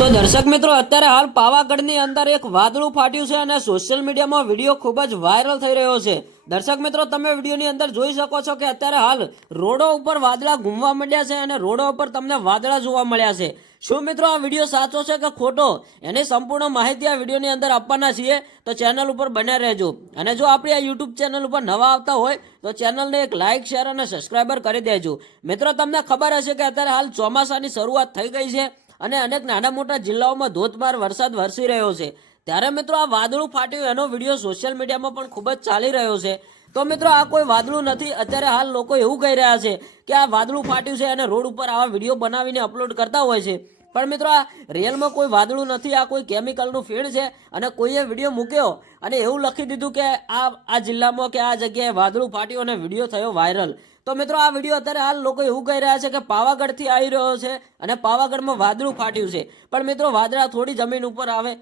દર્શક મિત્રો, અત્યારે હાલ પાવાગઢની અંદર એક વાદળું ફાટ્યું છે અને સોશિયલ મીડિયામાં વીડિયો ખૂબ જ વાયરલ થઈ રહ્યો છે. દર્શક મિત્રો, તમે વિડીયોની અંદર જોઈ શકો છો કે અત્યારે હાલ રોડો ઉપર વાદળા ઘૂમવા મળ્યા છે અને રોડો ઉપર તમને વાદળા જોવા મળ્યા છે. શું મિત્રો, આ વીડિયો સાચો છે કે ખોટો? એની સંપૂર્ણ માહિતી આ વિડીયોની અંદર આપવાના છીએ. તો ચેનલ ઉપર બન્યા રહેજો. અને જો આપણી આ યુટ્યુબ ચેનલ ઉપર નવા આવતા હોય, તો ચેનલને એક લાઇક શેર અને સબસ્ક્રાઈબર કરી દેજો. મિત્રો, તમને ખબર હશે કે અત્યારે હાલ ચોમાસાની શરૂઆત થઈ ગઈ છે. અને અનેક નાના મોટા જિલ્લાઓમાં ધોધમાર વરસાદ વરસી રહ્યો છે. ત્યારે મિત્રો આ વાદળું ફાટ્યું એનો વીડિયો સોશિયલ મીડિયામાં પણ ખૂબ જ ચાલી રહ્યો છે. તો મિત્રો આ કોઈ વાદળું નથી, અત્યારે હાલ લોકો એવું કહી રહ્યા છે કે આ વાદળું ફાટ્યું છે અને રોડ ઉપર આવા વીડિયો બનાવીને અપલોડ કરતા હોય છે. પણ મિત્રો આ રિયલમાં કોઈ વાદળું નથી, આ કોઈ કેમિકલનું ફીણ છે અને કોઈએ વીડિયો મૂક્યો? અને એવું લખી દીધું કે આ આ જિલ્લામાં કે આ જગ્યાએ વાદળું ફાટ્યું અને વીડિયો થયો વાયરલ. તો મિત્રો, આ વીડિયો અત્યારે હાલ લોકો એવું કહી રહ્યા છે કે પાવાગઢથી આવી રહ્યો છે અને પાવાગઢમાં વાદળું ફાટ્યું છે. પણ મિત્રો, વાદળા થોડી જમીન ઉપર આવે.